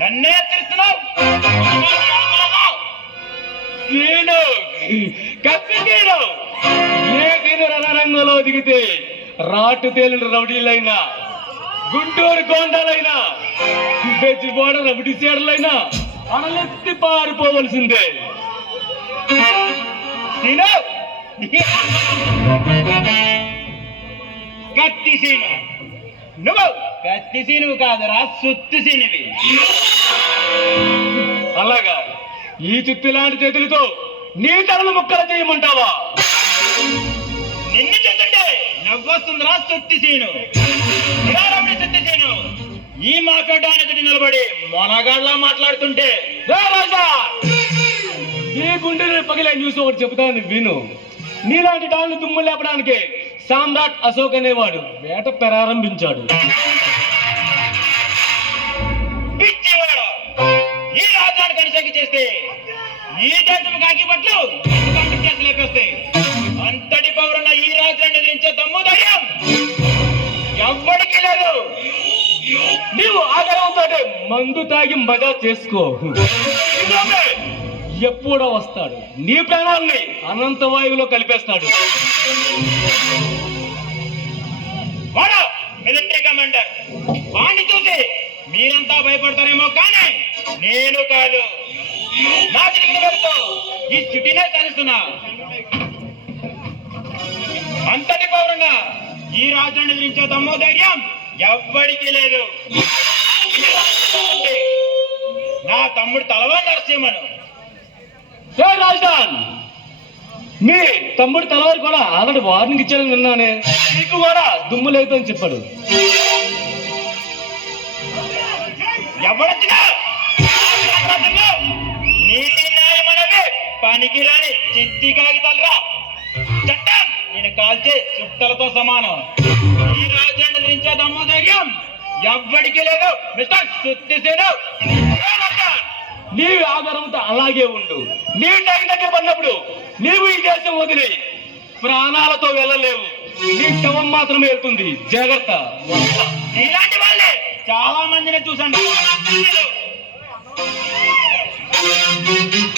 నన్నే హెచ్చరిస్తున్నావు. సీను కత్తి సీను ఏ సీను రణరంగంలో దిగితే రాటు తేలిన రౌడీలైనా, గుంటూరు గోండాలైనా, బెజ్జిబోడ రౌడీ సీడలైనా అనలెత్తి పారిపోవలసిందే. సీను కత్తి సీను, నువ్వు కత్తి సీనువు కాదురా, సుత్తి సీనివి. అలాగా ఈ చుత్తి లాంటి చేతులతో నీ తలను ముక్కలు చేయమంటావా? నిన్ను చూస్తుంటే నవ్వొస్తుందిరా సుత్తి సీను. సుత్తి సీను ఈ మాట్లాడడానికి నిలబడి మొనగాళ్ళ మాట్లాడుతుంటే రాజా ఈ గుండెని పగిలే న్యూస్ ఒకటి చెబుతాను విను. నీలాంటి డాన్లు దుమ్ము లేపడానికి సామ్రాట్ అశోక్ అనేవాడు వేట ప్రారంభించాడు. పిచ్చివాడు ఈ రాజ్యాన్ని కనిసకి చేస్తే ఈ దేశం కాకి పట్లు కేసు లేకొస్తాయి. అంతటి పౌరున్న ఈ రాజ్యాన్ని ఎదిరించే దమ్ము ధైర్యం ఎవ్వడికి లేదు. నీవు ఆగరంతో మందు తాగి మజా చేసుకో. ఎప్పుడో వస్తాడు నీ ప్రాణాల్ని అనంత వాయువులో కలిపేస్తాడు. వాడు మిలిటరీ కమాండర్. వాడిని చూసి మీరంతా భయపడతారేమో కానీ నేను కాదు. నా తిరిగిన వెళ్తూ ఈ సిటీనే సాధిస్తున్నా. అంతటి పౌరున్న ఈ రాజ్యాన్ని ఎదిరించే దమ్ము ధైర్యం ఎవ్వడికి లేదు. నా తమ్ముడు తలవాళ్ళు నరసింహను. ఏ రాజధాన్ మీ తమ్ముడు తలవారు కూడా ఆల్రెడీ వార్నింగ్ ఇచ్చాడని విన్నానే. నీకు కూడా దుమ్ము లేదని చెప్పాడు. ఎవడొచ్చినా నీతి న్యాయం అనేవి పనికిరాని చిత్తి కాగితాలురా. చట్టం నేను కాల్చే చుట్టలతో సమానం. ఈ రాజ్యాన్ని ఎదిరించే దమ్ము ధైర్యం ఎవ్వడికి లేదు మిస్టర్ సుత్తిసేను. నీవు ఆధారంతో అలాగే ఉండు. నీ టైం దగ్గర పడినప్పుడు నీవు ఈ దేశం వదిలి ప్రాణాలతో వెళ్ళలేవు. నీ శవం మాత్రమే వెళ్తుంది. జాగ్రత్త. ఇలాంటి వాళ్ళే చాలా మందిని చూసండి.